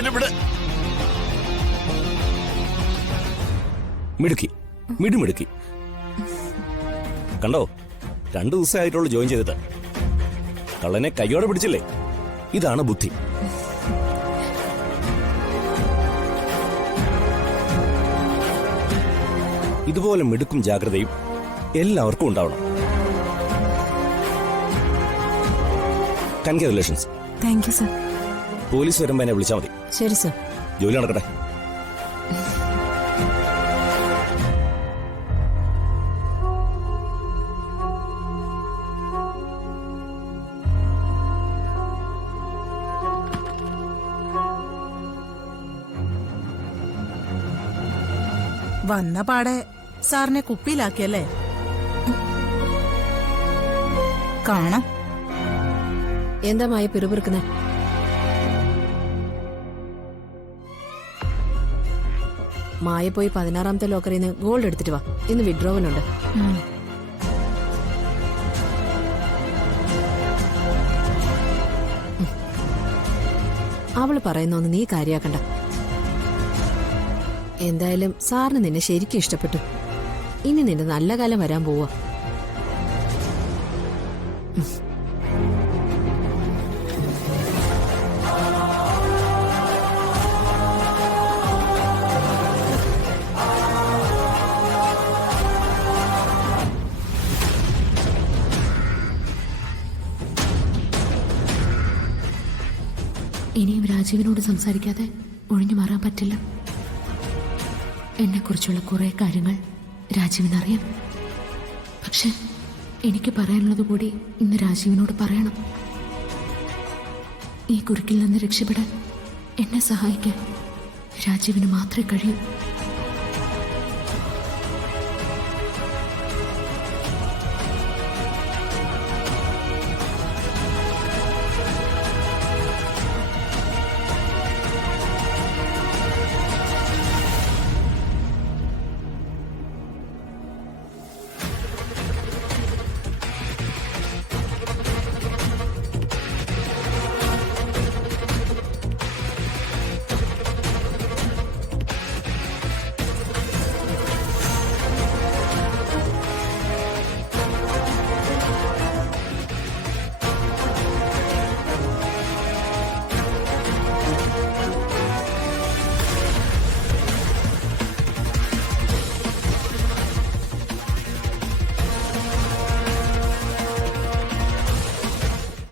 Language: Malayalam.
എന്നെ വിട്. മിടുക്കി, മിടുമിടുക്കി. കണ്ടോ, 2 ദിവസമായിട്ടുള്ളൂ ജോയിൻ ചെയ്തിട്ട്. കള്ളനെ കയ്യോടെ പിടിച്ചില്ലേ? ഇതാണ് ബുദ്ധി. ഇതുപോലെ മിടുക്കും ജാഗ്രതയും എല്ലാവർക്കും ഉണ്ടാവണം. Congratulations. Thank you sir. Police വരുമ്പോ എന്നെ വിളിച്ചാൽ മതി. ശരി സർ. ജോലി നടക്കട്ടെ. വന്ന പാടെ സാറിനെ കുപ്പിയിലാക്കിയല്ലേ? കാണാം. എന്താ മായ പിറുപിറുക്കുന്നേ? മായ പോയി 16ാമത്തെ ലോക്കറിൽ നിന്ന് ഗോൾഡ് എടുത്തിട്ട് വാ. ഇന്ന് വിഡ്രോവലുണ്ട്. അവള് പറയുന്നൊന്ന് നീ കാര്യാക്കണ്ട. എന്തായാലും സാറിന് നിന്നെ ശരിക്കും ഇഷ്ടപ്പെട്ടു. ഇനി നിന്റെ നല്ല കാലം വരാൻ പോവാ. ഇനിയും രാജീവിനോട് സംസാരിക്കാതെ ഒഴിഞ്ഞു മാറാൻ പറ്റില്ല. എന്നെക്കുറിച്ചുള്ള കുറെ കാര്യങ്ങൾ രാജീവിനറിയാം. പക്ഷെ എനിക്ക് പറയാനുള്ളത് കൂടി ഇന്ന് രാജീവിനോട് പറയണം. ഈ കുരുക്കിൽ നിന്ന് രക്ഷപ്പെടാൻ എന്നെ സഹായിക്കാൻ രാജീവിന് മാത്രമേ കഴിയൂ.